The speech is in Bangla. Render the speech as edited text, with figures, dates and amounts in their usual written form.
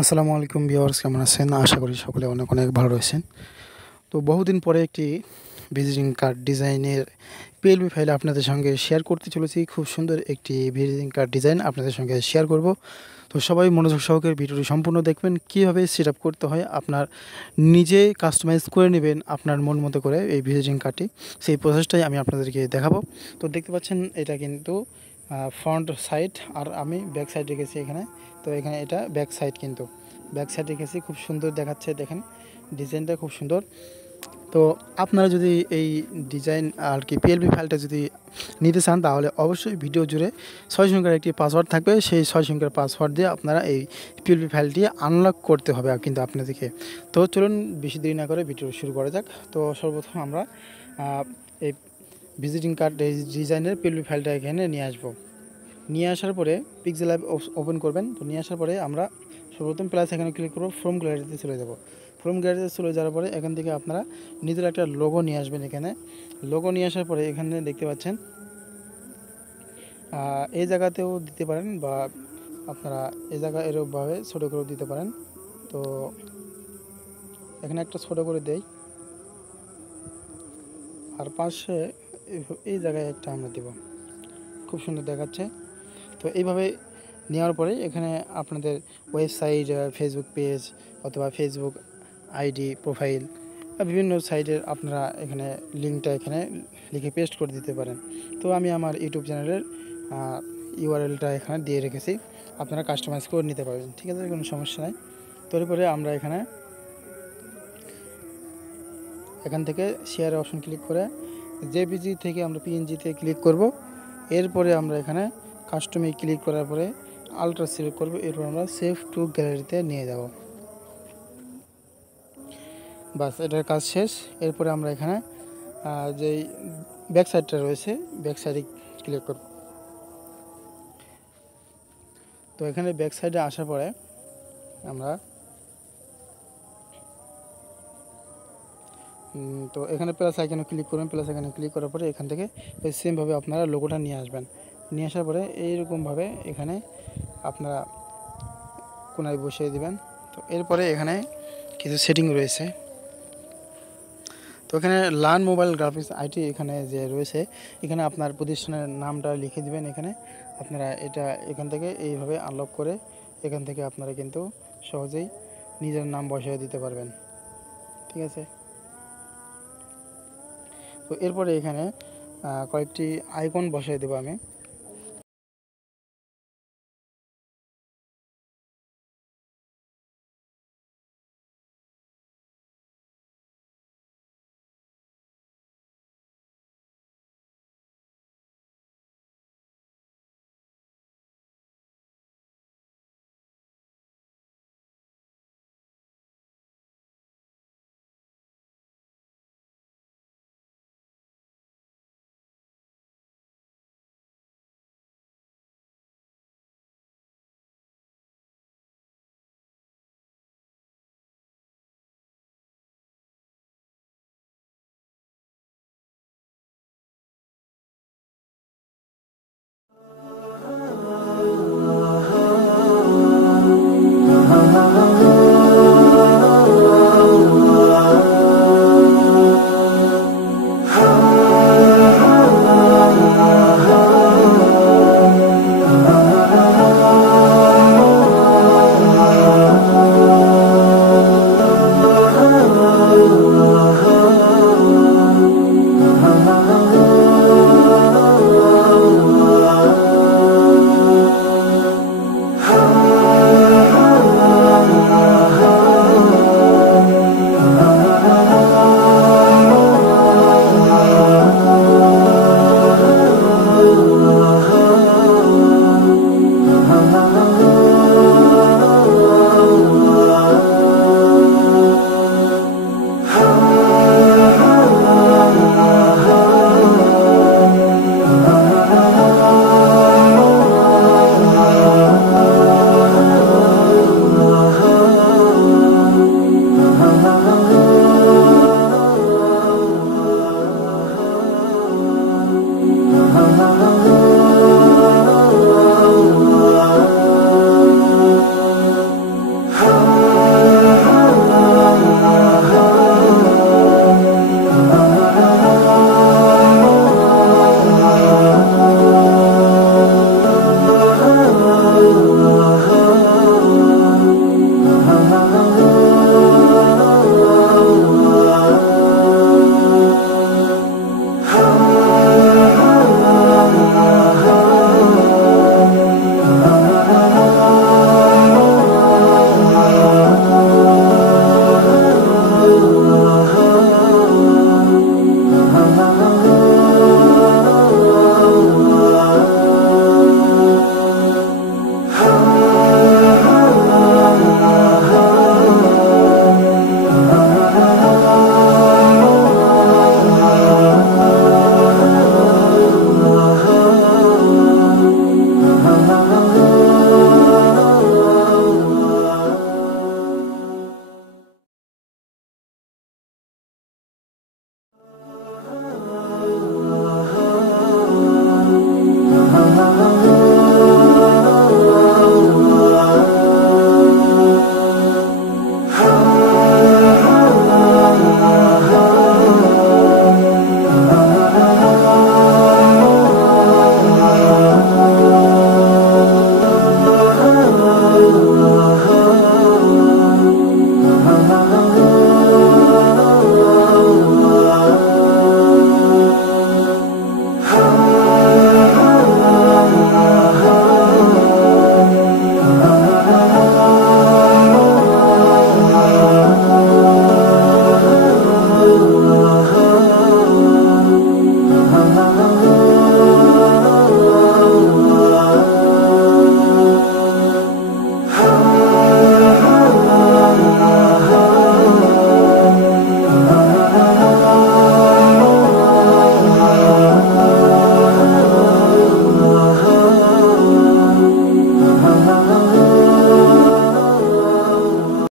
আসসালামু আলাইকুম ভিউয়ার্স, কেমন আছেন? আশা করি সকলে অনেক অনেক ভালো রয়েছেন। তো বহুদিন পরে একটি ভিজিটিং কার্ড ডিজাইনের পিএলপি ফাইল আপনাদের সঙ্গে শেয়ার করতে চলেছি। খুব সুন্দর একটি ভিজিটিং কার্ড ডিজাইন আপনাদের সঙ্গে শেয়ার করব। তো সবাই মনোযোগ সহকারে ভিডিওটি সম্পূর্ণ দেখবেন। কীভাবে সেটআপ করতে হয়, আপনার নিজে কাস্টমাইজ করে নেবেন আপনার মন মতো করে এই ভিজিটিং কার্ডটি, সেই প্রসেসটাই আমি আপনাদেরকে দেখাবো। তো দেখতে পাচ্ছেন এটা কিন্তু ফ্রন্ট সাইড, আর আমি ব্যাক সাইড রেখেছি এখানে। তো এখানে এটা ব্যাক সাইড, কিন্তু ব্যাক সাইড রেখেছি, খুব সুন্দর দেখাচ্ছে। দেখেন ডিজাইনটা খুব সুন্দর। তো আপনারা যদি এই ডিজাইন আর কি পিএলপি ফাইলটা যদি নিতে চান, তাহলে অবশ্যই ভিডিও জুড়ে 6 সংখ্যার একটি পাসওয়ার্ড থাকবে। সেই 6 সংখ্যার পাসওয়ার্ড দিয়ে আপনারা এই পিএলপি ফাইলটি আনলক করতে হবে কিন্তু আপনাদেরকে। তো চলুন বেশি দেরি না করে ভিডিও শুরু করা যাক। তো সর্বপ্রথম আমরা এই ভিজিটিং কার্ড ডিজাইনের পিএলপি ফাইলটা এখানে নিয়ে আসবো। নিয়ে আসার পরে পিক্সেল অ্যাপ ওপেন করবেন। তো নিয়ে আসার পরে আমরা সর্বপ্রথম প্লাস এখানে ক্লিক করব, ফ্রম গ্যালারিতে চলে যাব। ফ্রম গ্যালারিতে চলে যাওয়ার পরে এখান থেকে আপনারা নিজের একটা লোগো নিয়ে আসবেন। এখানে লোগো নিয়ে আসার পরে এখানে দেখতে পাচ্ছেন এই জায়গাতেও দিতে পারেন, বা আপনারা এই জায়গা এরকমভাবে ছোটো করেও দিতে পারেন। তো এখানে একটা ছোটো করে দেই, আর পাশে এই জায়গায় একটা আমরা দেব। খুব সুন্দর দেখাচ্ছে। তো এইভাবে নেওয়ার পরে এখানে আপনাদের ওয়েবসাইট, ফেসবুক পেজ অথবা ফেসবুক আইডি প্রোফাইল বা বিভিন্ন সাইটের আপনারা এখানে লিঙ্কটা এখানে লিখে পেস্ট করে দিতে পারেন। তো আমি আমার ইউটিউব চ্যানেলের ইউআরএলটা এখানে দিয়ে রেখেছি, আপনারা কাস্টমাইজ করে নিতে পারবেন। ঠিক আছে, কোনো সমস্যা নাই। তো এরপরে আমরা এখান থেকে শেয়ার অপশন ক্লিক করে জেপিজি থেকে আমরা পিএনজিতে ক্লিক করব। এরপরে আমরা এখানে কাস্টমে ক্লিক করার পরে আলট্রা সিলেক্ট করব। এরপর আমরা সেভ টু গ্যালারিতে নিয়ে যাব। বাস, এটার কাজ শেষ। এরপরে আমরা এখানে যেই ব্যাক সাইডটা রয়েছে, ব্যাক সাইডে ক্লিক করব। তো এখানে ব্যাক সাইডে আসার পরে আমরা তো এখানে প্লাস আইকনে ক্লিক করবেন। প্লাস আইকনে ক্লিক করার পরে এখান থেকে ওই সেমভাবে আপনারা লোগোটা নিয়ে আসবেন। নিয়ে আসার পরে এইরকমভাবে এখানে আপনারা কোনায় বসিয়ে দিবেন। তো এরপরে এখানে কিছু সেটিং রয়েছে। তো এখানে লার্ন মোবাইল গ্রাফিক্স আইটি এখানে যে রয়েছে, এখানে আপনার প্রতিষ্ঠানের নামটা লিখে দিবেন। এখানে আপনারা এটা এখান থেকে এইভাবে আনলক করে এখান থেকে আপনারা কিন্তু সহজেই নিজের নাম বসিয়ে দিতে পারবেন। ঠিক আছে। তো এরপরে এখানে কয়েকটি আইকন বসিয়ে দেবো আমি।